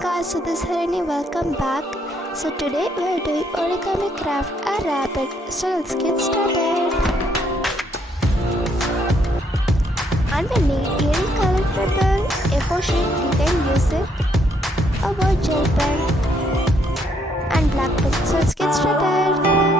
guys, so this is Hary, welcome back. So today we are doing origami craft a rabbit. So let's get started. And we need any color paper, A4 sheet, you can use it, a white gel pen and black pen. So let's get started.